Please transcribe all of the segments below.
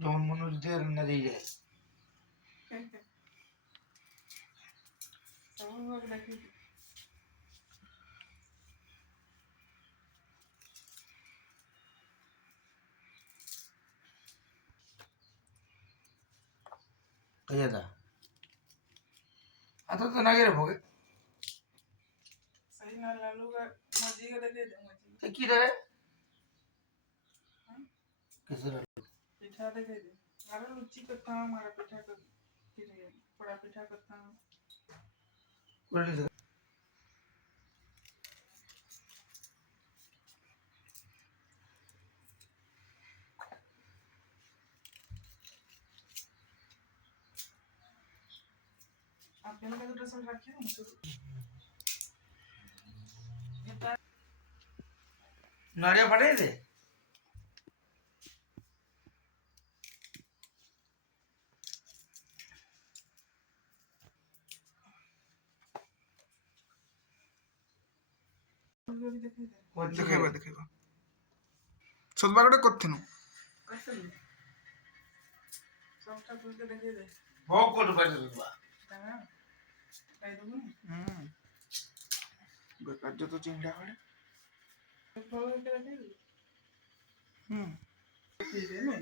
যখন মনোজদের রান্না দিয়ে যায় कहिएगा आता तो ना गिरे भोगे सही ना लालू का मजी का देखे दे मजी तो की रे किस रे पिठा देखे दे मारा लुच्ची करता हूँ मारा पिठा कर फिर बड़ा पिठा करता हूँ बोली से आप पहले का तो ड्रेस रखिए मुझे नारियल फटे थे भी देखे दे देखेबा सदबागड़े करथेनु कैसे सबटा बोल के देखे दे बहुत कोट पर बा हाँ कह दूँ बेकार जो तो चिंगड़ा हड़े बोल के देखे दे देखे दे ना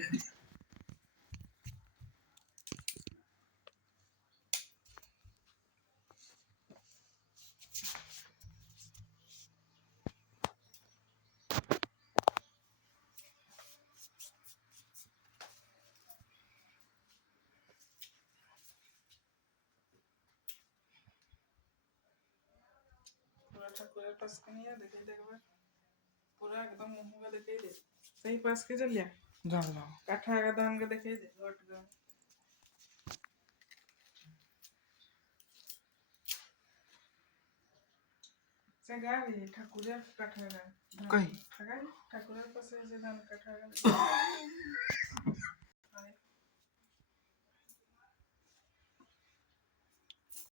पूरा ठाकुर पास के नहीं है देखे दे एक बार पूरा एकदम मुंह का देखे दे सही पास के चल लिया जाओ जाओ काठा का दान का देखे दे घट का से गा भी ठाकुर काठा का कहीं ठाकुर पास से दान काठा का